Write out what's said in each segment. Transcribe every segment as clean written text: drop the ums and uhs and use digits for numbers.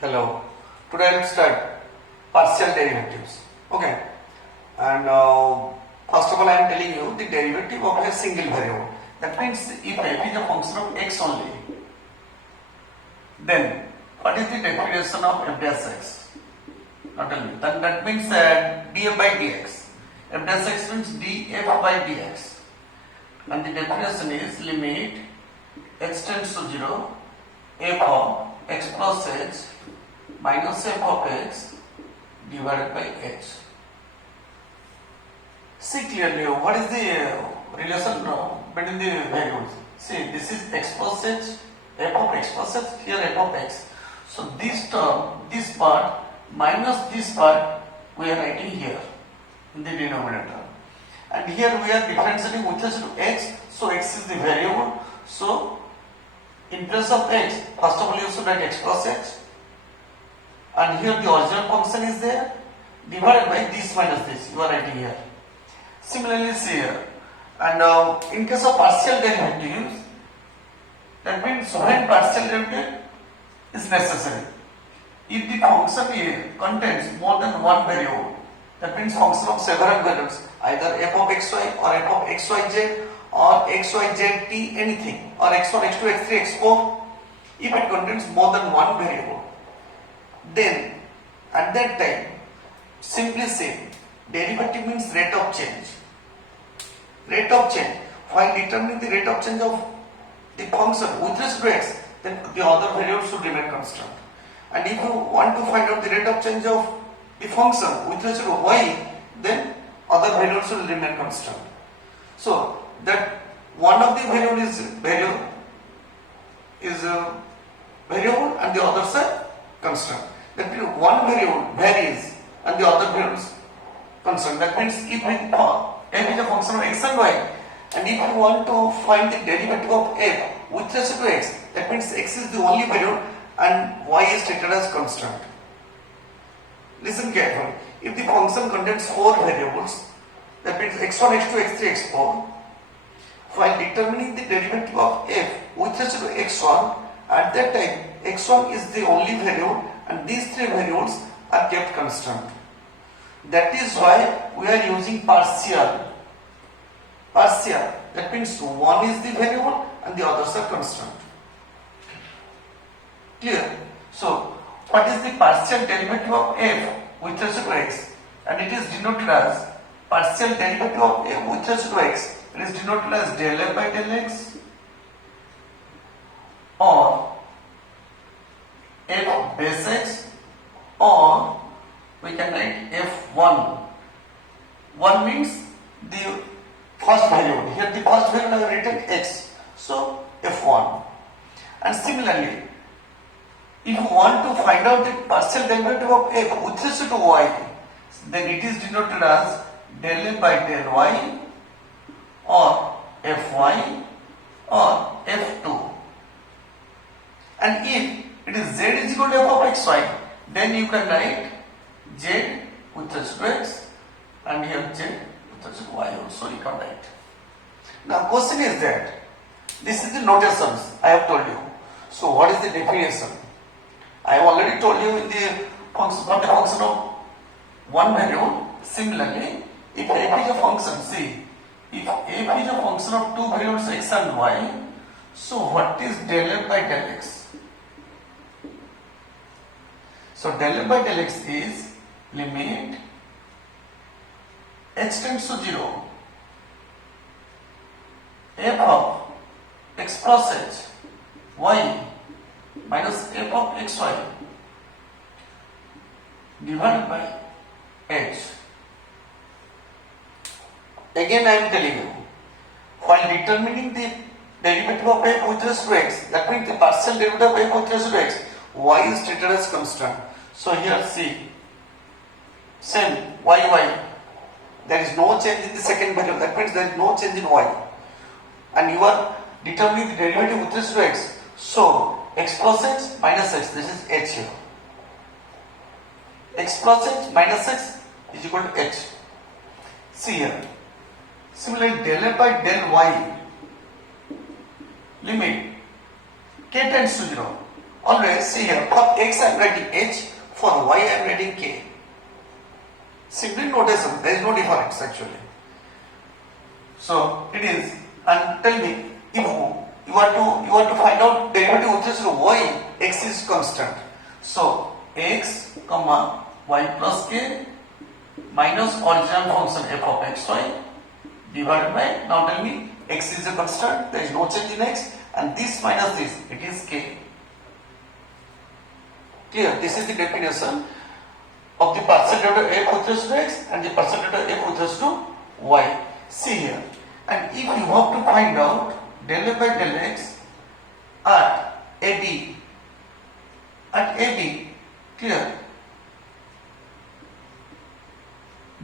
Hello. Today I will start partial derivatives. Okay. And first of all, I am telling you the derivative of a single variable. That means if f is a function of x only, then what is the definition of f dash x? Not only then that means df by dx. F dash x means df by dx, and the definition is limit x tends to 0 f of x plus h minus f of x divided by h. See clearly what is the relation between the variables. See, this is x plus h, f of x plus h, here f of x. So this term, this part minus this part we are writing here in the denominator. And here we are differentiating with respect to x, so x is the variable. So in place of x, first of all you should write x plus h, and here the original function is there, divided by this minus this, you are writing here. Similarly see here, and in case of partial derivatives, that means when partial derivative is necessary, if the function contains more than one variable, that means function of several variables, either f of xy or f of xyz or xyzt anything, or x1, x2, x3, x4, if it contains more than one variable, then at that time simply say derivative means rate of change. Rate of change, while determining the rate of change of the function with respect to x, then the other variable should remain constant. And if you want to find out the rate of change of the function with respect to y, then other variables will remain constant. So that one of the variable is variable and the others are constant. That means one variable varies and the other variables constant. That means if f is a function of x and y, and if you want to find the derivative of f with respect to x, that means x is the only variable and y is treated as constant. Listen carefully. If the function contains four variables, that means x1, x2, x3, x4, while determining the derivative of f with respect to x1, at that time x1 is the only variable and these three variables are kept constant. That is why we are using partial. Partial, that means one is the variable and the others are constant. Clear? So, what is the partial derivative of f with respect to x? And it is denoted as partial derivative of f with respect to x. It is denoted as del f by del x, or f base x, or we can write f1. 1 means the first variable. Here the first variable I have written x. So f1. And similarly, if you want to find out the partial derivative of f with respect to y, then it is denoted as del f by del y, or fy, or f2. And if it is z is equal to f of xy, then you can write z with respect to x, and here z with respect to y also you can write. Now question is that this is the notations I have told you. So what is the definition? I have already told you in the function, not a function of one variable. Similarly, if f is a function, see, if f is a function of two variables x and y, so what is del f by del x? So del f by del x is limit h tends to 0 f of x plus h y minus f of xy divided by h. Again I am telling you, while determining the derivative of f with respect to x, that means the partial derivative of f with respect to x, y is treated as constant. So here see, same y, there is no change in the second variable, that means there is no change in y, and you are determining the derivative with respect to x. So x plus h minus x, this is h here. X plus h minus x is equal to h. See here. Similarly, del f by del y, limit k tends to 0 Always see here, for x I am writing h, for y I am writing k. Simply notation, there is no difference actually. So it is, and tell me, if you want to find out derivative with respect to y, x is constant. So x comma y plus k minus original function f of xy divided by, now tell me, x is a constant, there is no change in x, and this minus this, it is k. Clear? This is the definition of the partial derivative f with respect to x and the partial derivative f with respect to y. See here, and if you have to find out del f by del x at AB, clear?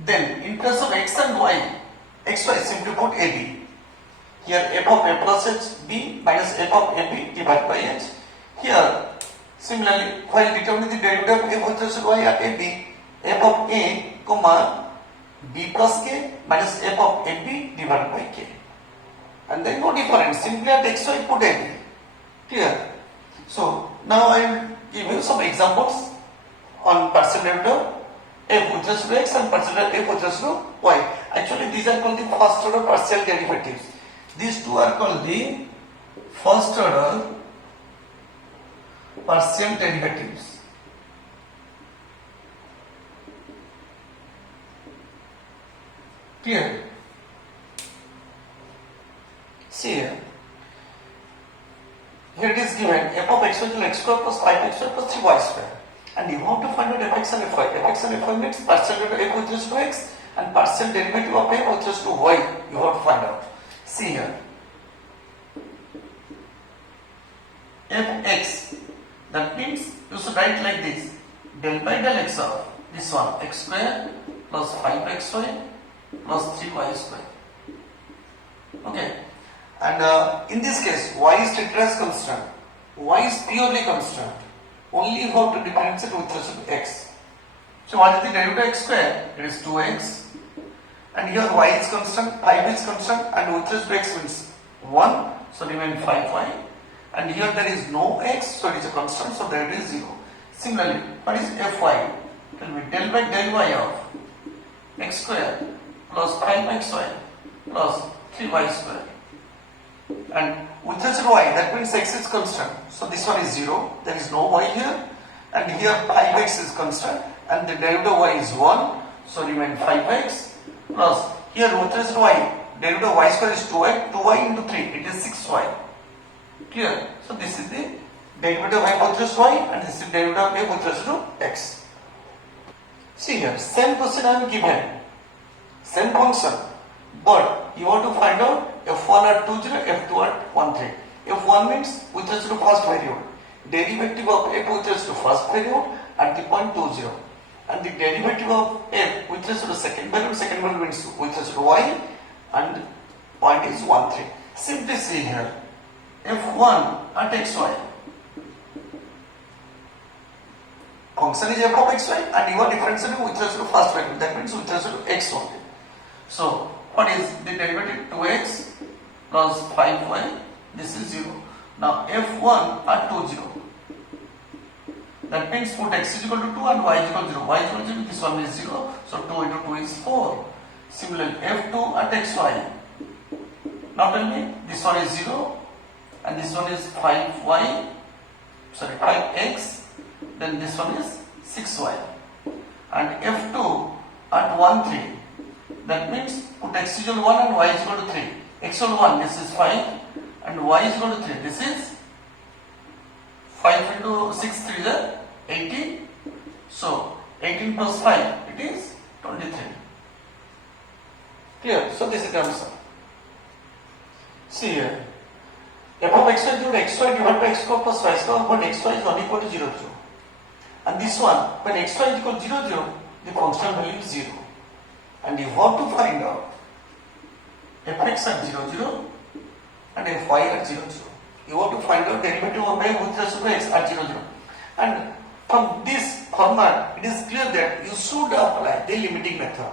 Then in terms of x and y, xy simply put AB. Here f of a plus h b minus f of ab divided by h. Here similarly, while determining the derivative of f with respect to y at ab, f of a comma b plus k minus f of ab divided by k. And there is no difference. Simply at xy put ab. Clear? So now I will give you some examples on partial derivative f with respect to x and partial derivative f with respect to y. Actually, these are called the first order partial derivatives. These two are called the first order partial derivatives. Clear? See here. Here it is given f of x equal to x square plus 5xy plus 3y square. And you have to find out fx and fy. Fx and fy means partial derivative f with respect to x and partial derivative of f with respect to y. You have to find out. See here. Fx, that means you should write like this, del by del x of this one, x square plus 5xy plus 3y square. Okay, and in this case y is treated as constant. Y is purely constant. Only you have to differentiate with respect to x. So what is the derivative of x square? It is 2x. And here y is constant, 5 is constant, and with respect to x means 1, so remain 5y. And here there is no x, so it is a constant, so there it is 0. Similarly, what is fy? It will be del by del y of x square plus 5xy plus 3y square. And with respect to y, that means x is constant. So this one is 0, there is no y here. And here 5x is constant, and the derivative of y is 1, so remain 5x plus, here with respect to y, derivative of y square is 2y, 2y into 3, it is 6y. Clear? So this is the derivative of y with respect to y, and this is the derivative of y with respect to x. See here, same question I am given, same function, but you want to find out f1 at 20, f2 at 13. f1 means with respect to first variable, derivative of f with respect to first variable at the point 20, and the derivative of f with respect to second variable means with respect to y, and point is 13. Simply see here, f1 at xy, function is f of xy, and you are differentiating with respect to first variable, that means with respect to x only. So what is the derivative? 2x plus 5y, this is 0. Now f1 at 20, that means put x is equal to 2 and y is equal to 0. Y is equal to 0, this one is 0, so 2 into 2 is 4. Similarly, f2 at xy, now tell me, this one is 0 and this one is 5x, then this one is 6y. And f2 at 1, 3, that means put x is equal to 1 and y is equal to 3. X equal to 1, this is 5, and y is equal to 3, this is 5 into 6, 3 is 18. So 18 plus 5, it is 23. Clear? So this is the answer. See here, f of x is equal to xy divided by x square plus y square, but xy is not equal to 0, 0. And this one, when xy is equal to 0, 0, the functional value is 0. And you have to find out fx at 0, 0 and fy at 0, 0. You have to find out derivative of y with respect to x at 0, 0. And from this format, it is clear that you should apply the limiting method.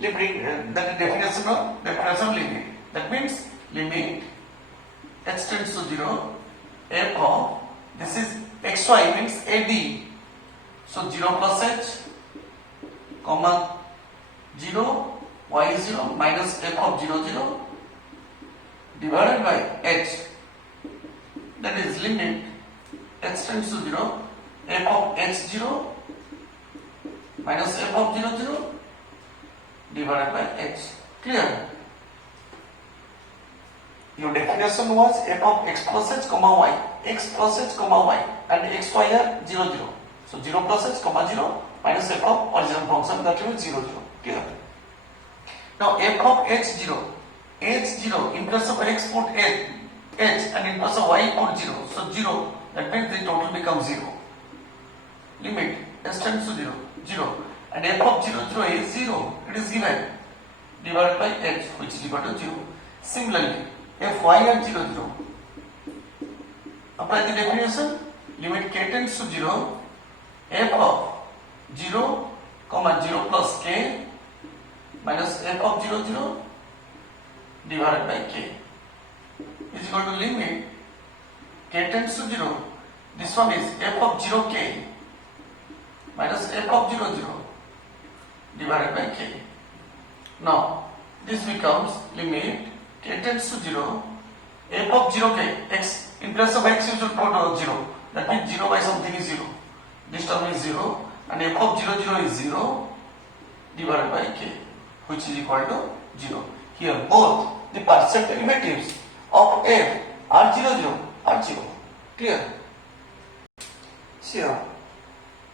Limiting, that is definition of limit. That means limit x tends to 0, f of This is xy means AD. So 0 plus h, comma 0, y is 0 minus f of 0, 0 divided by h. That is limit h tends to 0, f of h 0 minus f of 0, 0 divided by h. Clear? Your definition was f of x plus h comma y, x plus h comma y, and x y are 0, 0. So 0 plus h comma 0 minus f of original function, that will be 0, 0. Clear? Now f of h0, h0 in place of x put h, and in place of y put 0. So 0, that means the total becomes 0. Limit h tends to 0, 0. And f of 0, 0 is 0. It is given. Divided by h, which is equal to 0. Similarly, fy at 0, 0. Apply the definition. Limit k tends to 0. F of 0, comma 0 plus k minus f of 0, 0 divided by k is equal to limit k tends to 0. This one is f of 0k minus f of 0, 0 divided by k. Now this becomes limit k tends to 0, f of 0k, x in place of x you should put 0. That means 0 by something is 0. This term is 0 and f of 0, 0 is 0 divided by k, which is equal to 0. Here both the partial derivatives of f are 0, 0 are 0. Clear? Sure.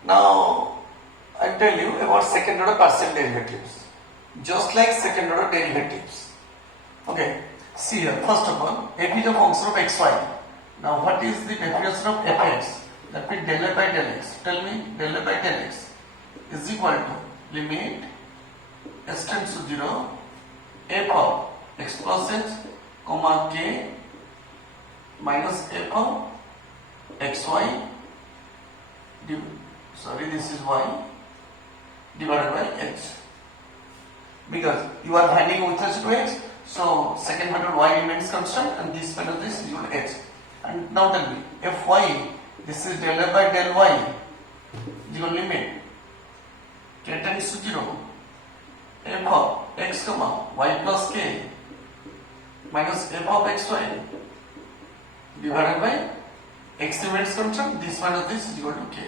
Now I tell you about second order partial derivatives. Just like second order derivatives. Okay. See here. First of all, f is a function of xy. Now what is the definition of fx? That means del y by del x. Tell me, del y by del x is equal to limit s tends to 0, f of x plus h, comma k minus f of xy, sorry this is y, divided by h. Because you are finding with respect to x, so second method y remains constant and this method is equal to h. And now tell me, fy, this is del y by del y, your limit k tends to 0, f of x comma y plus k minus f of xy divided by x remains constant, this minus this is equal to k.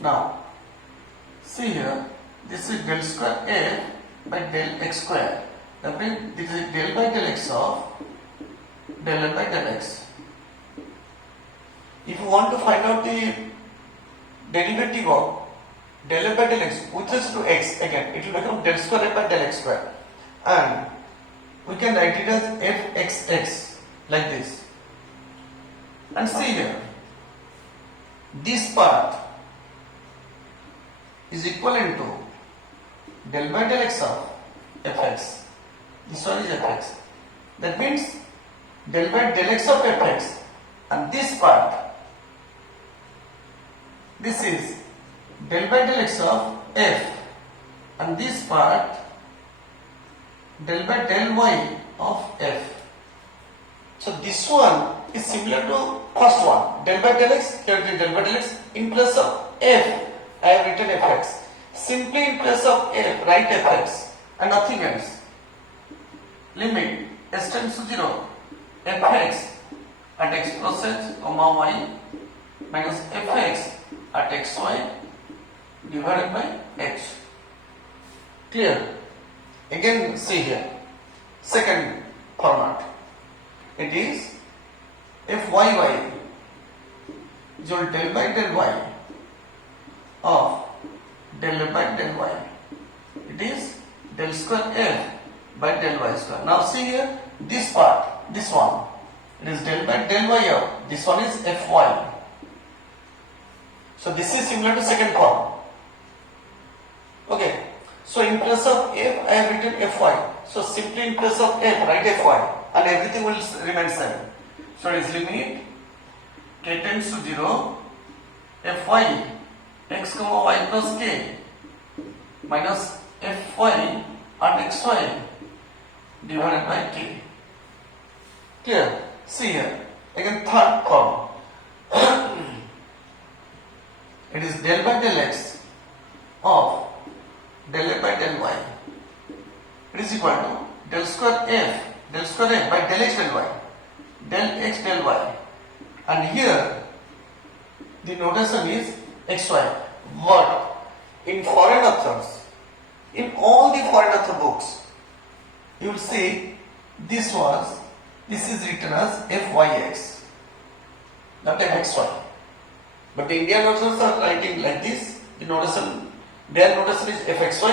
Now see here, this is del square f by del x square. That means this is del by del x of del y by del x. If you want to find out the derivative of del y by del x with respect to x, again it will become del square f by del x square, and we can write it as fxx like this. And see here, this part is equivalent to del by del x of fx. This one is fx. That means del by del x of fx, and this part, this is del by del x of f, and this part del by del y of f. So this one is similar to first one, del by del x. Here it is del by del x. In place of f, I have written fx. Simply in place of f, write fx and nothing else. Limit s tends to 0, fx at x plus h, comma y minus fx at xy divided by h. Clear? Again see here, second format. It is fyy is equal to del by del y of del by del y. It is del square f by del y square. Now see here, this part, this one, it is del by del y of, this one is fy. So this is similar to second form. Okay. So in place of f, I have written fy. So simply in place of f, write fy, and everything will remain same. So it is limit k tends to 0, fy x comma y plus k minus fy at xy divided by k. Clear? See here, again third form. It is del by del x of del a by del y. It is equal to del square f by del x del y, del x del y, and here the notation is xy. But in foreign authors, in all the foreign author books, you will see this is written as fyx, not xy. But the Indian authors are writing like this. The notation, their notation is fxy,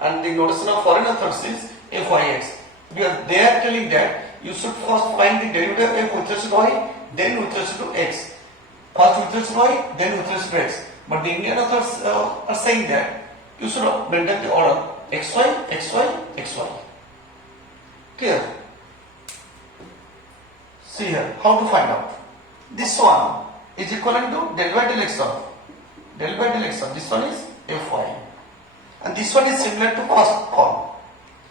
and the notation of foreign authors is fyx. Because they are telling that you should first find the derivative of f with respect to y, then with respect to x. First with respect to y, then with respect to x. But the Indian authors are saying that you should maintain the order xy, xy, xy. Clear? See here, how to find out. This one is equivalent to del by del x of this one is fy, and this one is similar to first form,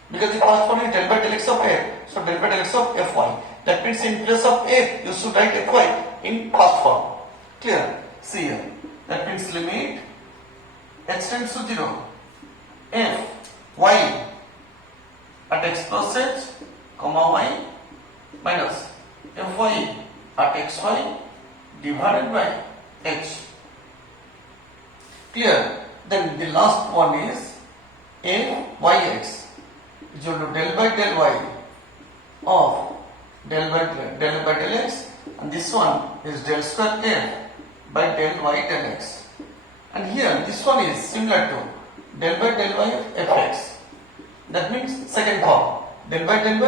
because the first form is del by del x of f, so del by del x of fy. That means in place of f you should write fy in first form. Clear? See here, that means limit x tends to 0 f y at x plus h comma y minus fy at xy divided by h. Clear? Then the last one is fyx is equal to del by del y of del by del x, and this one is del square f by del y del x. And here this one is similar to del by del y of fx. That means second form, del by del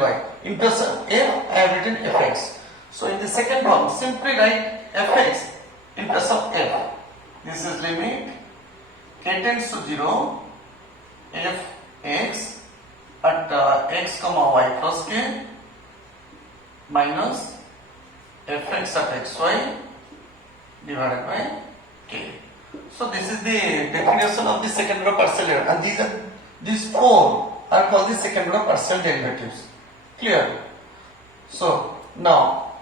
y. In place of f, I have written fx. So in the second form, simply write fx in place of f. This is limit k tends to 0 fx at x comma y plus k minus fx at xy divided by k. So this is the definition of the second order partial derivative, and these four are called the second order partial derivatives. Clear? So now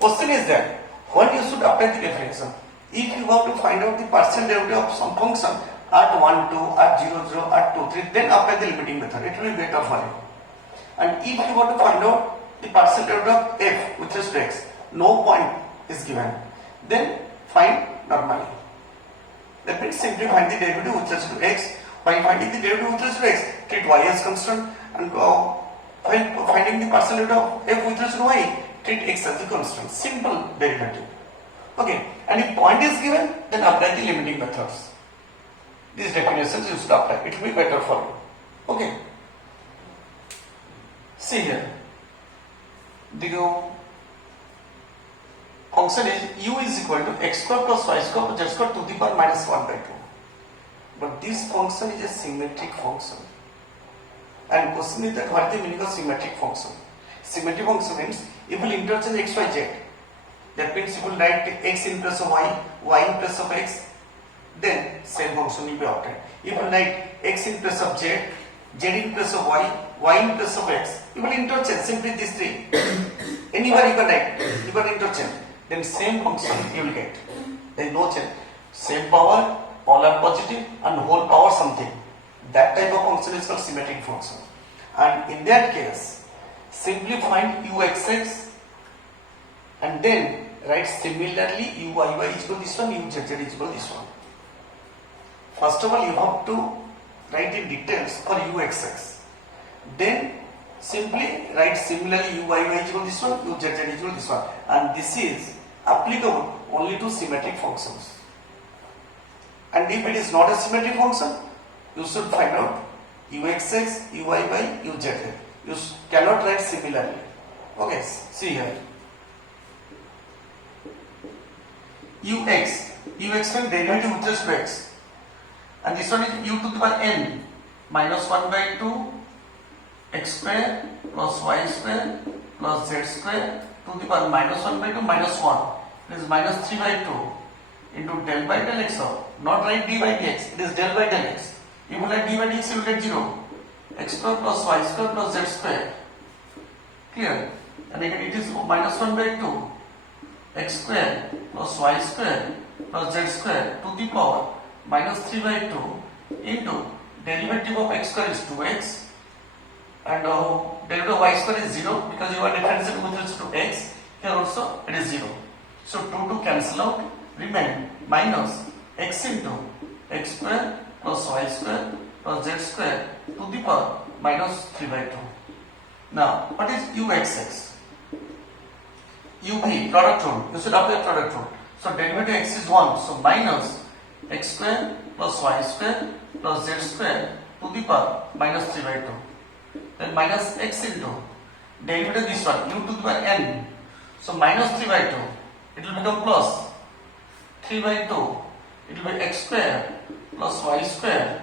question is that when you should apply the definition. If you want to find out the partial derivative of some function at 1, 2, at 0, 0, at 2, 3, then apply the limiting method. It will be better for you. And if you want to find out the partial derivative of f with respect to x, no point is given, then find normally. That means simply find the derivative with respect to x. By finding the derivative with respect to x, treat y as constant, and while finding the partial derivative of f with respect to y, treat x as a constant. Simple derivative. Okay, and if point is given, then apply the limiting methods. These definitions you should apply. It will be better for you. Okay. See here. The function is u is equal to x square plus y square plus z square to the power minus 1 by 2. But this function is a symmetric function. And question is that what is the meaning of symmetric function? Symmetric function means if we interchange x, y, z, that means you will write x in place of y, y in place of x, then same function will be obtained. If you write x in place of z, z in place of y, y in place of x, you will interchange simply these three. Anywhere you can write, you can interchange. Then same function you will get. There is no change. Same power, all are positive, and whole power something. That type of function is called symmetric function. And in that case, simply find uxx and then write similarly uyy is equal to this one, uzz is equal to this one. First of all, you have to write the details for uxx. Then simply write similarly uyy is equal to this one, uzz is equal to this one. And this is applicable only to symmetric functions. And if it is not a symmetric function, you should find out uxx, uyy, uzz. You cannot write similarly. Okay, see here. ux means derivative with respect to x. And this one is u to the power n minus 1 by 2 x square plus y square plus z square to the power minus 1 by 2 minus 1. It is minus 3 by 2 into del by del x of, not write d by dx, it is del by del x. If you write d by dx, you will get 0. X square plus y square plus z square. Clear? And again it is minus 1 by 2 x square plus y square plus z square to the power minus 3 by 2 into derivative of x square is 2x and derivative of y square is 0 because you are differentiating with respect to x. Here also it is 0. So 2 to cancel out, remain minus x into x square plus y square plus z square to the power minus 3 by 2. Now what is uxx? UV, product rule. You should apply product rule. So derivative x is 1. So minus x square plus y square plus z square to the power minus 3 by 2. Then minus x into derivative this one, u to the power n. So minus 3 by 2. It will become plus 3 by 2. It will be x square plus y square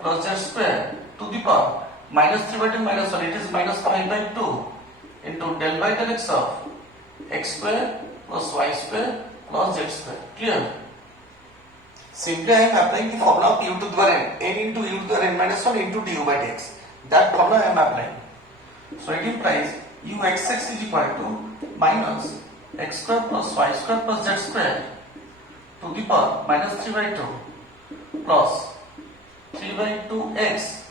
plus z square to the power minus 3 by 2 minus 1. It is minus 5 by 2 into del by del x of x square plus y square plus z square. Clear? Simply I am applying the formula of u to the power n. N into u to the power n minus 1 into du by dx. That formula I am applying. So it implies uxx is equal to minus x square plus y square plus z square to the power minus 3 by 2 plus 3 by 2x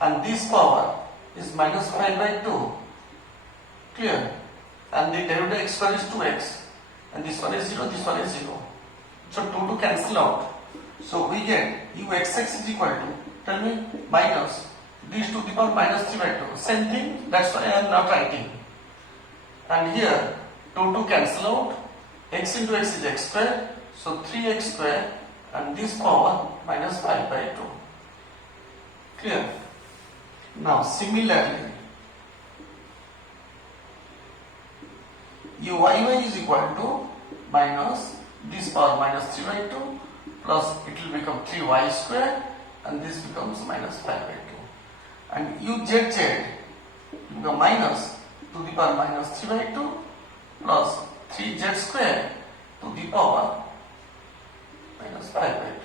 and this power is minus 5 by 2. Clear? And the derivative x square is 2x and this one is 0, this one is 0. So 2 to cancel out. So we get uxx is equal to, tell me, minus these to the power minus 3 by 2. Same thing, that's why I am not writing. And here 2 to cancel out, x into x is x square, so 3x square and this power minus 5 by 2. Clear? Now similarly, uyy is equal to minus this power minus 3 by 2 plus it will become 3y square and this becomes minus 5 by 2. And uzz will become minus to the power minus 3 by 2 plus 3z square to the power minus 5 by 2.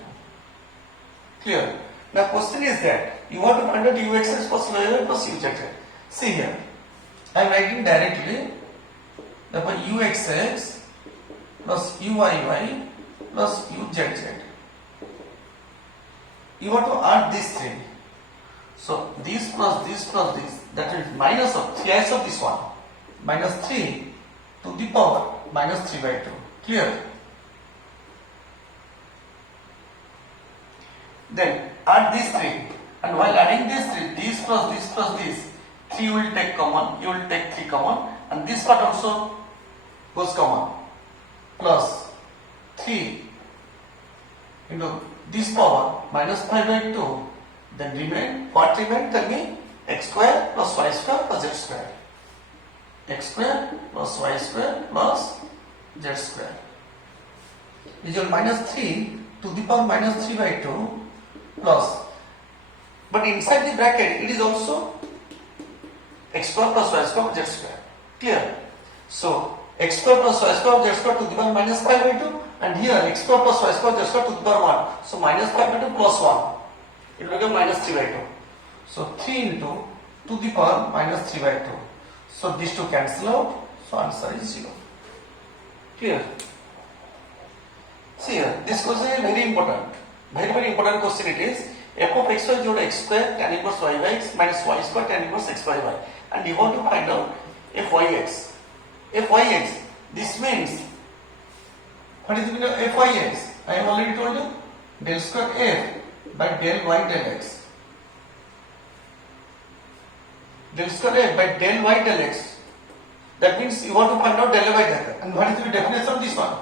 Clear? Now question is that you want to find out uxx plus uyy plus uzz. See here, I am writing directly. Therefore uxx plus uyy plus uzz. You want to add these three. So this plus this plus this, that is minus of 3 of this one, minus 3 to the power minus 3 by 2. Clear? Then add these three, and while adding these three, this plus this plus this, 3 will take common, you will take 3 common, and this part also goes common, plus 3 into this power minus 5 by 2, then remain, what remain? Tell me, x square plus y square plus z square. X square plus y square plus z square. Is your minus 3 to the power minus 3 by 2 plus, but inside the bracket it is also x square plus y square plus z square. Clear? So x square plus y square z square to the power minus 5 by 2 and here x square plus y square z square to the power 1. So minus 5 by 2 plus 1. It will become minus 3 by 2. So 3 into to the power minus 3 by 2. So these two cancel out. So answer is 0. Clear? See here, this question is very important. Very important question it is. F of x y is equal to x square tan inverse y by x minus y square tan inverse x by y. And you want to find out fyx. Fyx, this means, what is the meaning of fyx? I have already told you, del square f by del y del x. Del square f by del y del x. That means you want to find out del y del x. And what is the definition of this one?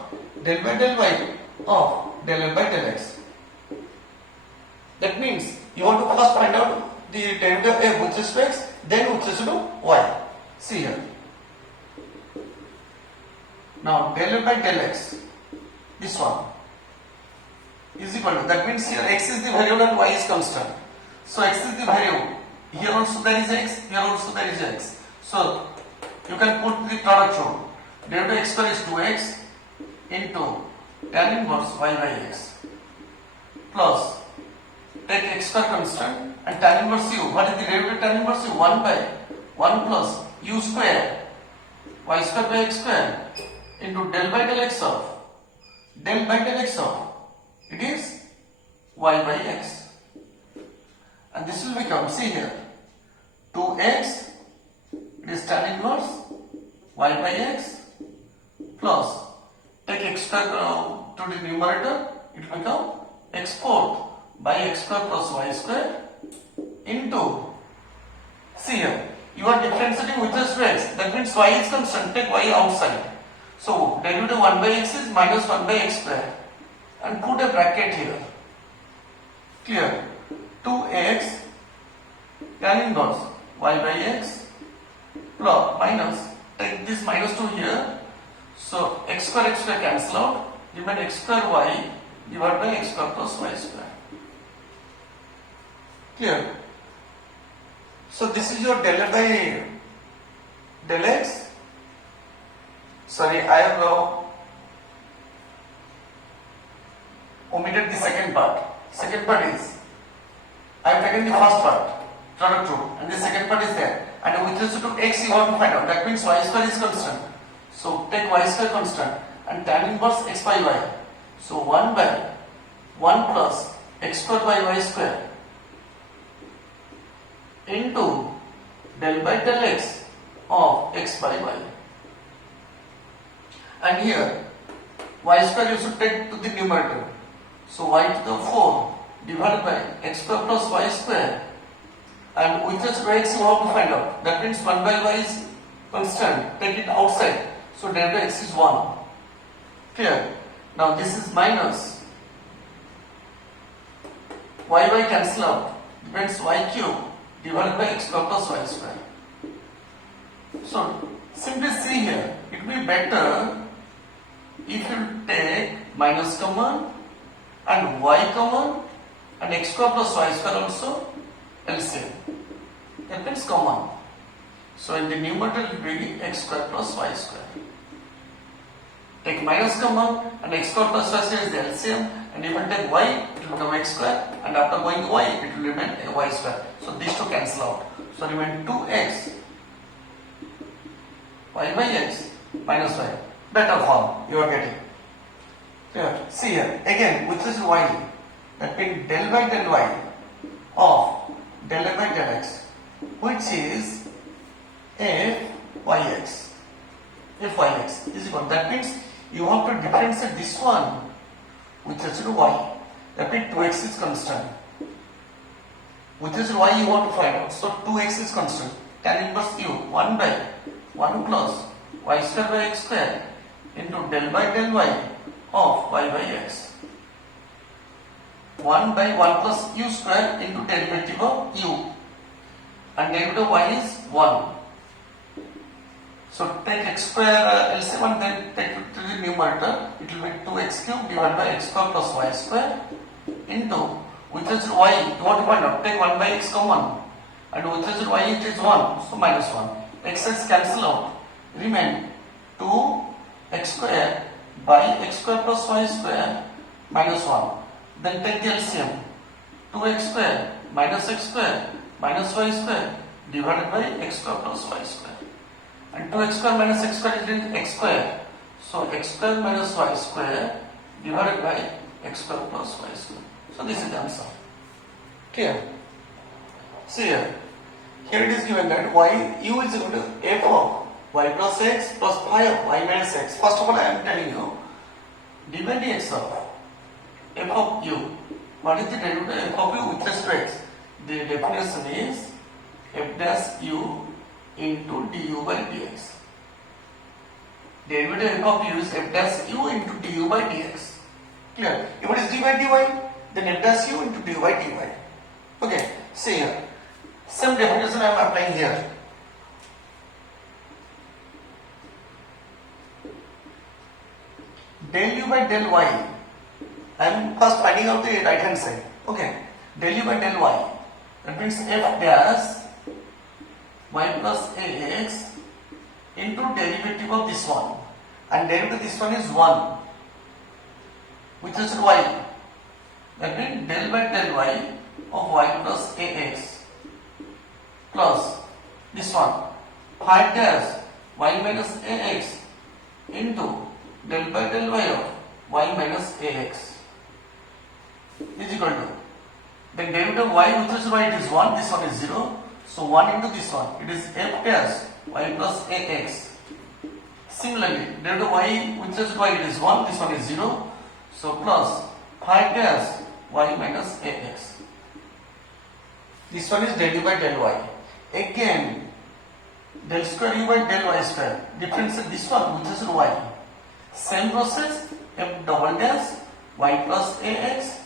Del by del y of del y by del x. That means you want to first find out the derivative of f with respect to x, then with respect to y. See here. Now del y by del x, this one is equal to, that means here x is the variable and y is constant. So x is the variable. Here also there is x, here also there is x. So you can put the product rule. Derivative x square is 2x into tan inverse y by x plus take x square constant and tan inverse u. What is the derivative of tan inverse u? 1 by 1 plus u square y square by x square into del by del x of del by del x of it is y by x, and this will become, see here, 2x, it is tan inverse y by x plus, take x square to the numerator, it will become x fourth by x square plus y square into, see here, you are differentiating with respect to x, that means y is constant, take y outside. So derivative 1 by x is minus 1 by x square, and put a bracket here. Clear? 2x tan inverse y by x plus minus, take this minus 2 here, so x square cancel out, remain x square y divided by x square plus y square. Clear? So this is your del by del x. Sorry, I have omitted the second part. Second part is, I have taken the first part, product rule, and the second part is there. And with respect to x, you have to find out. That means y square is constant. So take y square constant and tan inverse x by y. So 1 by 1 plus x square by y square into del by del x of x by y. And here y square you should take to the numerator. So y to the 4 divided by x square plus y square, and with respect to x you have to find out. That means 1 by y is constant, take it outside. So delta x is 1. Clear? Now this is minus y cancel out, depends y cube divided by x square plus y square. So simply see here, it will be better if you take minus common and y common and x square plus y square also LCM. That means common. So in the numerator it will be x square plus y square. Take minus common and x square plus y square is the LCM, and if I take y, it will become x square, and after going y, it will remain a y square. So these two cancel out. So remain 2x y by x minus y. Better form you are getting. Here, see here, again, which is y, that means del by del y of del by del x, which is fyx. Fyx is equal. That means you have to differentiate this one with respect to y. That means 2x is constant. With respect to y you want to find out. So 2x is constant. Tan inverse u 1 by 1 plus y square by x square into del by del y of y by x. 1 by 1 plus u square into derivative of u, and derivative of y is 1. So take x square LCM and then take it to the numerator. It will be 2x cube divided by x square plus y square into, with respect to y, you want to find out, take 1 by x common, and with respect to y it is 1, so minus 1. X's cancel out, remain 2x square by x square plus y square minus 1. Then take the LCM, 2x square minus x square minus y square divided by x square plus y square. And 2x square minus x square is x square. So x square minus y square divided by x square plus y square. So this is the answer. Clear? See here. Here it is given that u is equal to f of y plus x plus phi of y minus x. First of all, I am telling you, d by dx of f of u. What is the derivative of f of u with respect to x? The definition is f dash u into du by dx. Derivative of u is f dash u into du by dx. Clear? If it is d by dy, then f dash u into du by dy. Okay, see here. Same definition I am applying here. Del u by del y. I am first finding out the right hand side. Okay, del u by del y. That means f dash y plus ax into derivative of this one, and derivative of this one is 1 with respect to y. That means del by del y of y plus ax plus this one phi dash y minus ax into del by del y of y minus ax is equal to, then derivative of y with respect to y, it is 1, this one is 0, so 1 into this one, it is f dash y plus ax. Similarly, derivative of y with respect to y, it is 1, this one is 0, so plus 5 dash y minus ax. This one is del u by del y. Again, del square u by del y square. Differentiate this one with respect to y. Same process, f double dash y plus ax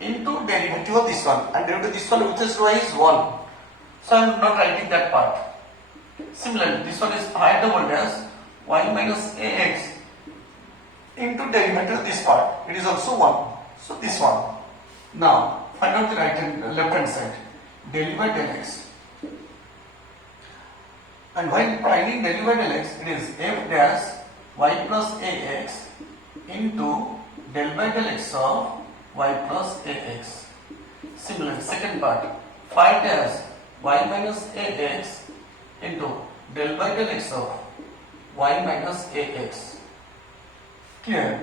into derivative of this one. And derivative of this one with respect to y is 1. So I am not writing that part. Similarly, this one is pi double dash y minus ax into derivative of this part. It is also 1. So this one. Now, find out the left hand side. Del u by del x. And while finding del u by del x, it is f dash y plus ax into del by del x of y plus ax. Similarly, second part, 5 dash y minus ax into del by del x of y minus ax. Clear?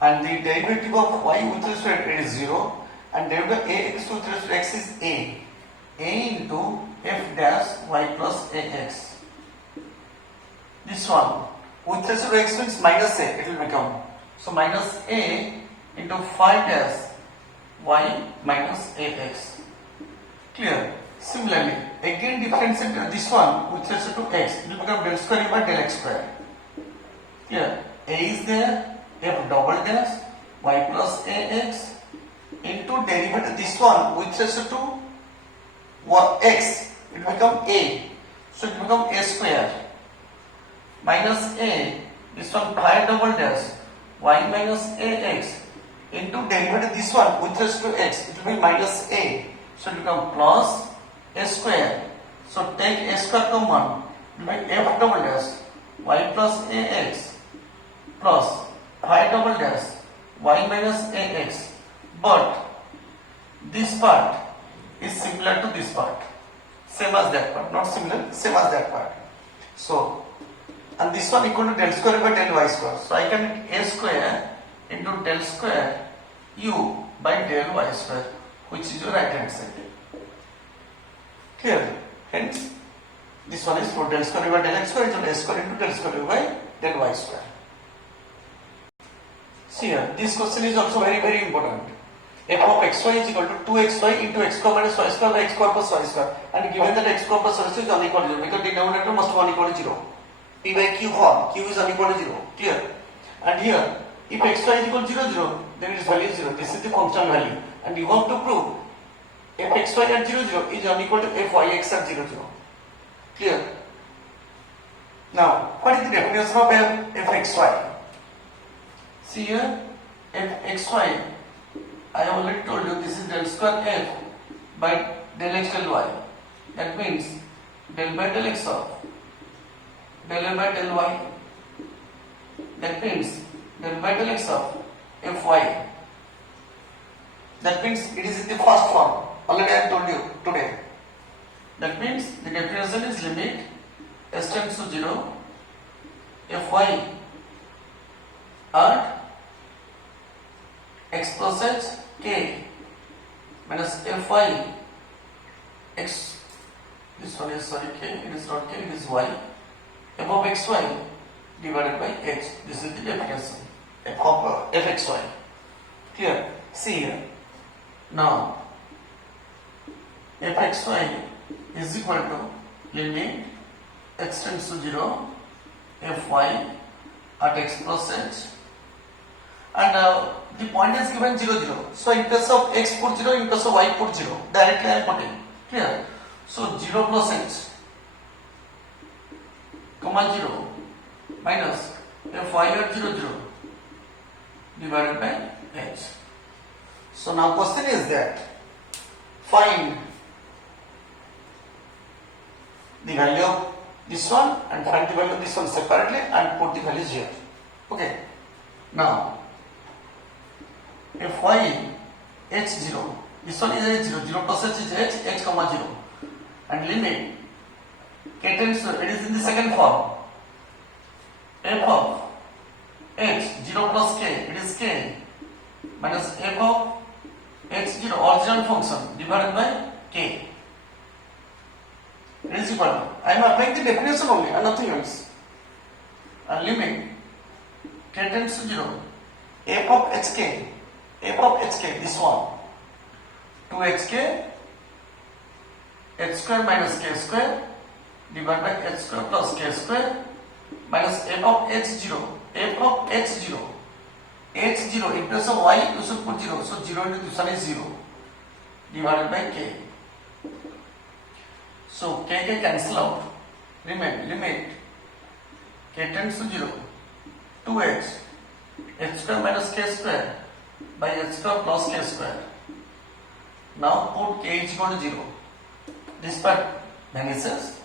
And the derivative of y with respect to is 0, and derivative of ax with respect to x is a into f dash y plus ax. This one with respect to x means minus a, it will become, so minus a into 5 dash y minus ax. Clear? Similarly, again differentiate this one with respect to x, it will become del square u by del x square. Clear? A is there, f double dash y plus ax into derivative this one with respect to x, it will become a, so it will become a square minus a, this one pi double dash y minus ax into derivative this one with respect to x, it will be minus a, so it will become plus a square. So take a square common, it will be f double dash y plus ax plus pi double dash y minus ax, but this part is similar to this part, same as that part, not similar, same as that part. So, and this one equal to del square by del y square. So I can a square into del square u by del y square, which is your right hand side. Clear? Hence, this one is for del square by del x square into a square into del square by del y square. See here, this question is also very important. F of xy is equal to 2xy into x square minus y square by x square plus y square, and given that x square plus y square is unequal to 0, because denominator must be unequal to 0. P by q form, q is unequal to 0. Clear? And here, if xy is equal to 0, 0, then its value is 0. This is the function value. And you have to prove f xy at 0, 0 is unequal to f yx at 0, 0. Clear? Now, what is the definition of f xy? See here, f xy, I have already told you this is del square f by del x del y. That means del by del x of del y by del y. That means del by del x of fy. That means it is in the first form. Already I have told you today. That means the definition is limit s tends to 0 fy at x plus h k minus fy x, this one is sorry k, it is not k, it is y, f of xy divided by h. This is the definition f of fxy. Clear? See here. Now fxy is equal to limit x tends to 0 fy at x plus h, and the point is given 0, 0. So in case of x put 0, in case of y put 0. Directly I am putting. Clear? So 0 plus h, comma 0 minus fy at 0, 0 divided by h. So now question is that find the value of this one and find the value of this one separately and put the values here. Okay. Now fy h0, this one is h0, 0 plus h is h comma 0, and limit k tends to, it is in the second form, f of h 0 plus k, it is k minus f of x0 original function divided by k. It is equal to, I am applying the definition only and nothing else. And limit k tends to 0, f of hk, this one, 2hk, h square minus k square divided by h square plus k square minus f of h0, h0 in place of y you should put 0, so 0 into this one is 0 divided by k. So k cancel out, remain limit k tends to 0, 2h, h square minus k square by h square plus k square. Now put k is equal to 0. This part vanishes.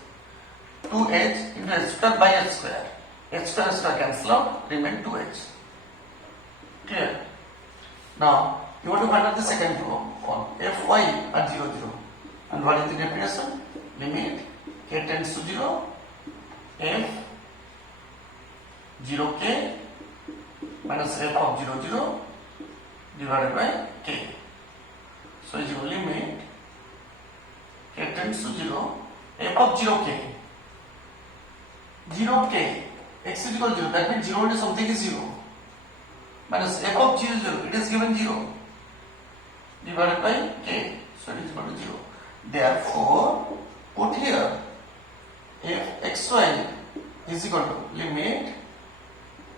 2h into h square by h square. H square cancel out, remain 2h. Clear? Now you want to find out the second form, fy at 0, 0. And what is the definition? Limit k tends to 0, f 0k minus f of 0, 0 divided by k. So is equal limit k tends to 0, f of 0k, 0k, x is equal to 0, that means 0 into something is 0, minus f of 0, 0, it is given 0, divided by k, so it is equal to 0. Therefore, put here f xy is equal to limit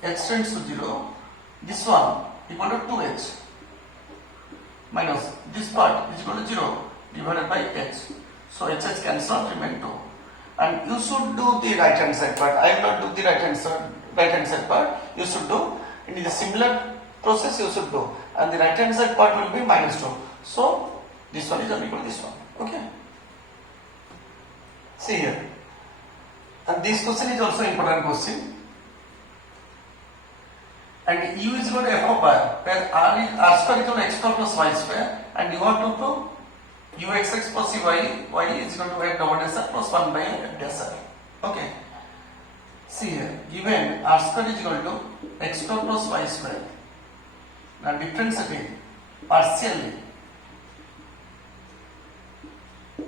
x tends to 0, this one equal to 2h, minus this part is equal to 0 divided by h. So h cancel out, remain 2. And you should do the right hand side part. I will not do the right hand side part. You should do in the similar process. You should do, and the right hand side part will be minus 2. So this one is equal to this one. Okay. See here. And this question is also important question. And u is equal to f of r, where r square is equal to x square plus y square, and you have to prove uxx plus y is equal to f double dash r plus 1 by f dash r. Okay. See here, given r square is equal to x square plus y square. Now differentiate partially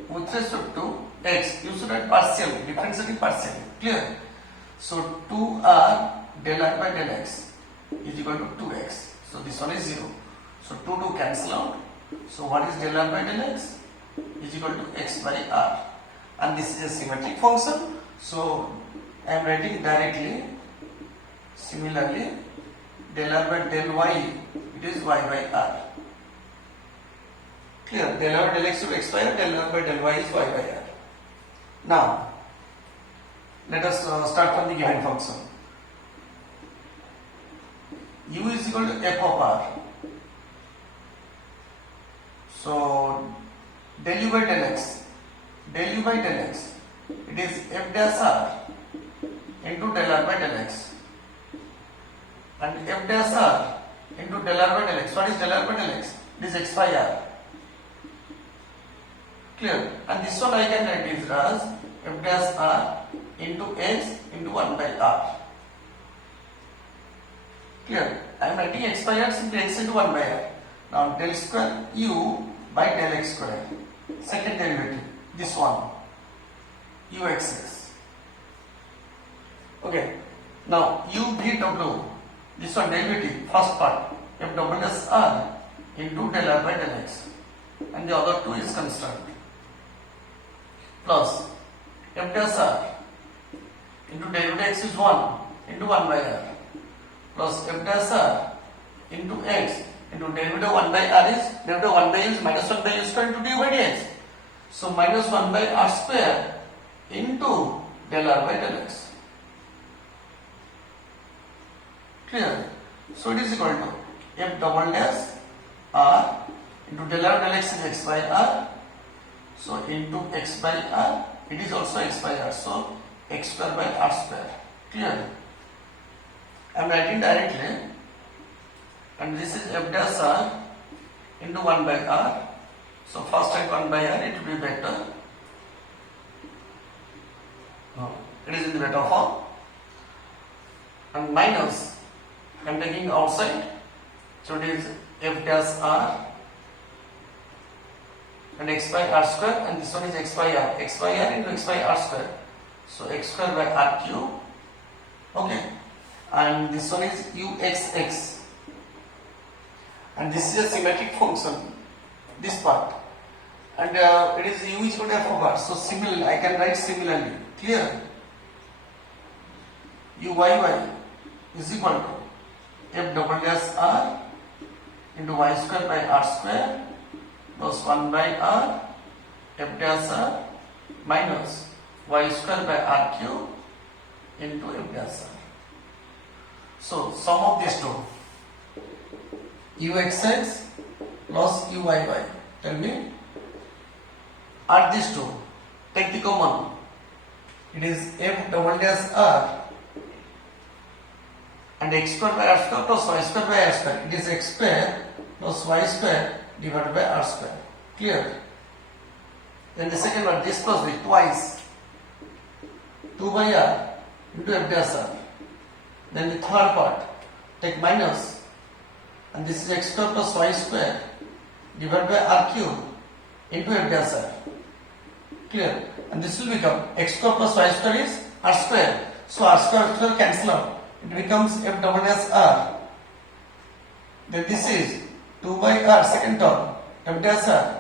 with respect to x, you should write partially, differentiating partially. Clear? So 2r del r by del x is equal to 2x. So this one is 0. So 2 cancel out. So what is del r by del x? Is equal to x by r. And this is a symmetric function. So I am writing directly. Similarly, del r by del y, it is y by r. Clear? Del r by del x to x by r, del r by del y is y by r. Now, let us start from the given function. U is equal to f of r. So del u by del x, it is f dash r into del r by del x, and f dash r into del r by del x. What is del r by del x? It is x by r. Clear? And this one I can write is as f dash r into x into 1 by r. Clear? I am writing x by r simply x into 1 by r. Now del square u by del x square. Second derivative, this one, uxx. Okay. Now u v w, this one derivative, first part, f double dash r into del r by del x, and the other two is constant, plus f dash r into derivative x is 1 into 1 by r, plus f dash r into x into derivative 1 by r is derivative 1 by u is minus 1 by u square into du by dx. So minus 1 by r square into del r by del x. Clear? So it is equal to f double dash r into del r del x is x by r. So into x by r, it is also x by r. So x square by r square. Clear? I am writing directly, and this is f dash r into 1 by r. So first type 1 by r, it will be better. It is in the better form. And minus I'm taking outside, so it is f dash r and x by r square, and this one is x by r into x by r square, so x square by r cube, okay, and this one is uxx, and this is a symmetric function, this part, and it is u is equal to f of r, so similarly I can write similarly, clear? Uyy is equal to f double dash r into y square by r square plus 1 by r f dash r minus y square by r cube into f dash r. So sum of these two, uxx plus uyy, tell me, add these two, take the common, it is f double dash r and x square by r square plus y square by r square, it is x square plus y square divided by r square, clear? Then the second one, this plus this twice, 2 by r into f dash r. Then the third part, take minus, and this is x square plus y square divided by r cube into f dash r, clear? And this will become x square plus y square is r square, so r square cancel out, it becomes f double dash r. Then this is 2 by r, second term, f dash r,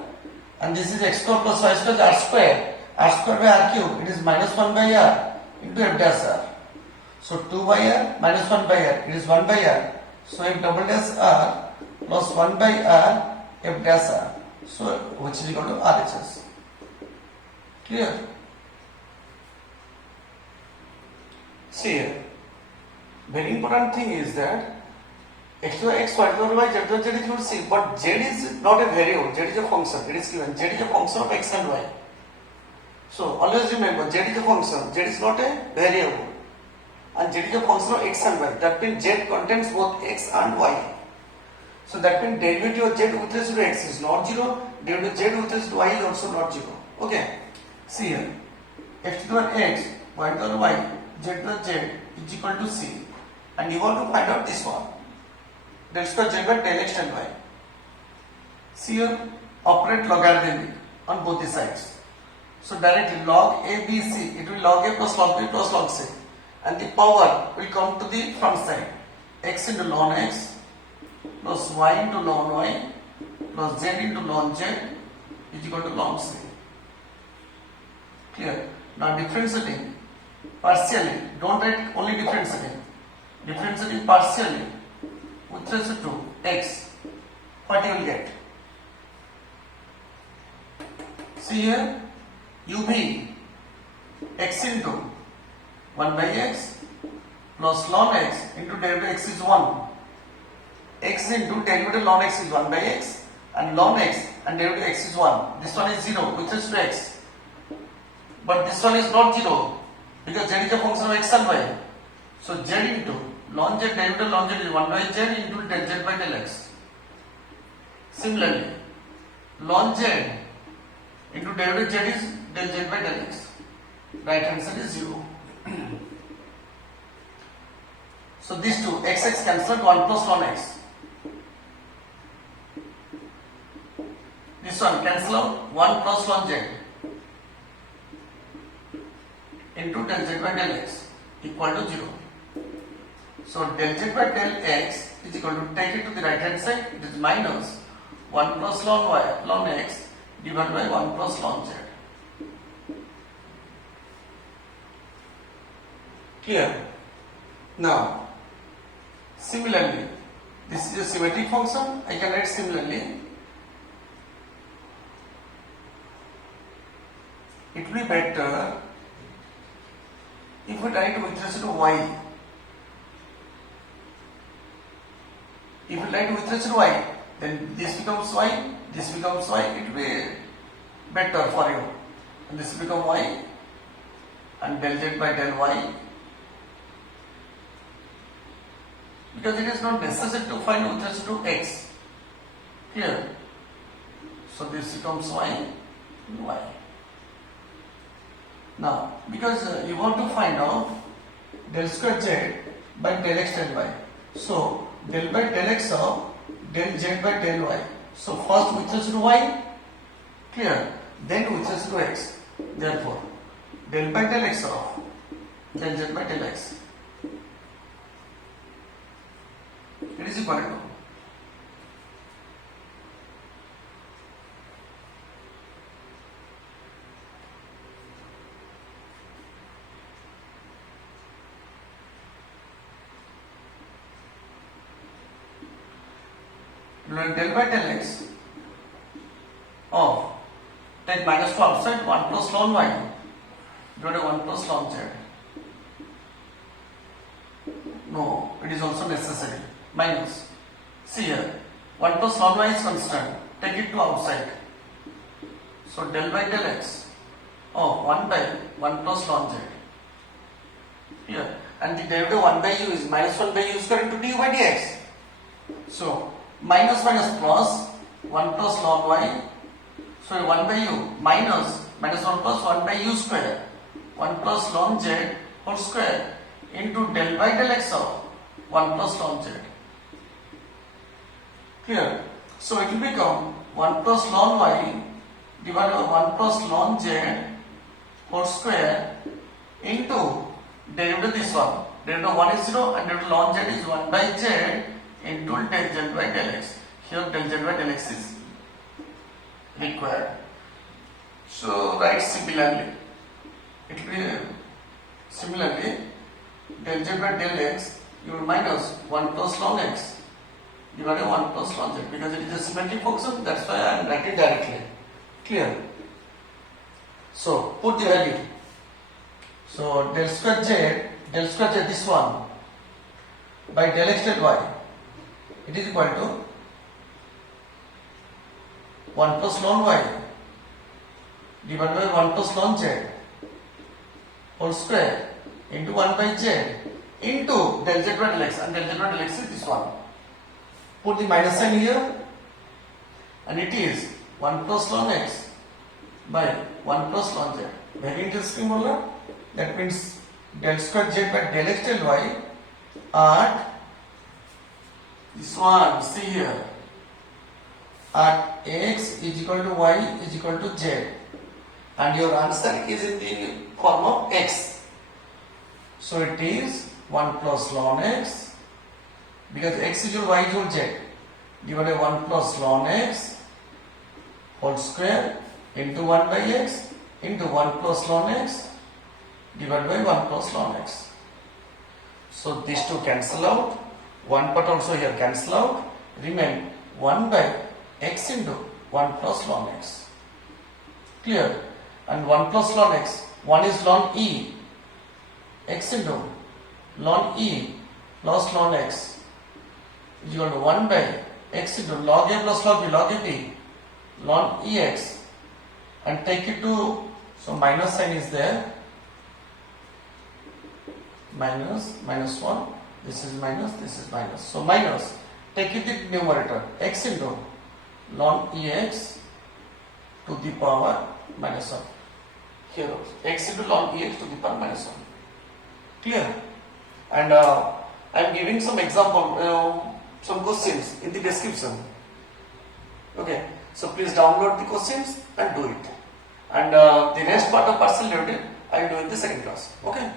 and this is x square plus y square r square by r cube, it is minus 1 by r into f dash r. So 2 by r minus 1 by r, it is 1 by r, so f double dash r plus 1 by r f dash r, so which is equal to RHS, clear? See here, very important thing is that x to x, y to y, z to z is equal to c, but z is not a variable, z is a function, it is given, z is a function of x and y. So always remember, z is a function, z is not a variable, and z is a function of x and y, that means z contains both x and y. So that means derivative of z with respect to x is not 0, derivative of z with respect to y is also not 0, okay? See here, x to the power x, y to the power y, z to the z is equal to c, and you want to find out this one, del square z by del x and y. See here, operate logarithmic on both the sides. So directly log a, b, c, it will log a plus log b plus log c, and the power will come to the front side, x into ln x plus y into ln y plus z into ln z is equal to ln c. Clear? Now differentiating partially, don't write only differentiating, differentiating partially with respect to x, what you will get? See here, ub x into 1 by x plus ln x into derivative x is 1, x into derivative ln x is 1 by x, and ln x and derivative x is 1, this one is 0 with respect to x, but this one is not 0 because z is a function of x and y, so z into ln z, derivative ln z is 1 by z into del z by del x. Similarly, ln z into derivative z is del z by del x, right hand side is 0. So these two, x cancelled, 1 plus ln x. This one cancel out, 1 plus ln z into del z by del x equal to 0. So del z by del x is equal to, take it to the right hand side, it is minus 1 plus ln x divided by 1 plus ln z. Clear? Now, similarly, this is a symmetric function, I can write similarly. It will be better if we write with respect to y. If we write with respect to y, then this becomes y, this becomes y, it will be better for you. And this will become y, and del z by del y, because it is not necessary to find with respect to x. Clear? So this becomes y and y. Now, because you want to find out del square z by del x del y, So del by del x of del z by del y. So first with respect to y, clear. Then with respect to x. Therefore, del by del x of del z by del x. It is equal to del by del x of take minus 2 outside 1 plus ln y divided by 1 plus ln z. No, it is also necessary. Minus. See here, 1 plus ln y is constant. Take it to outside. So del by del x of 1 by 1 plus ln z. Here. And the derivative 1 by u is minus 1 by u square into du by dx. So minus minus plus 1 plus ln y. So 1 by u minus 1 plus 1 by u square 1 plus ln z whole square into del by del x of 1 plus ln z. Clear? So it will become 1 plus ln y divided by 1 plus ln z whole square into derivative this one. Derivative 1 is 0 and derivative ln z is 1 by z into del z by del x. Here del z by del x is required. So write similarly. It will be similarly del z by del x you will minus 1 plus ln x divided by 1 plus ln z because it is a symmetric function, that's why I am writing directly. Clear? So put the value. So del square z this one by del x del y, it is equal to 1 plus ln y divided by 1 plus ln z whole square into 1 by z into del z by del x, and del z by del x is this one. Put the minus sign here and it is 1 plus ln x by 1 plus ln z. Very interesting, Mola. That means del square z by del x del y at this one, see here, at x is equal to y is equal to z, and your answer is in the form of x. So it is 1 plus ln x because x is equal y is equal to z divided by 1 plus ln x whole square into 1 by x into 1 plus ln x divided by 1 plus ln x. So these two cancel out. One part also here cancel out. Remain 1 by x into 1 plus ln x. Clear? And 1 plus ln x, 1 is ln e, x into ln e plus ln x is equal to 1 by x into log a plus log b, log a b, ln ex, and take it to, so minus sign is there, minus 1, this is minus, so minus, take it to the numerator, x into ln ex to the power minus 1. Here also, x into ln ex to the power minus 1. Clear? And I am giving some example, some questions in the description. Okay, so please download the questions and do it. And the rest part of partial derivative I will do in the second class. Okay.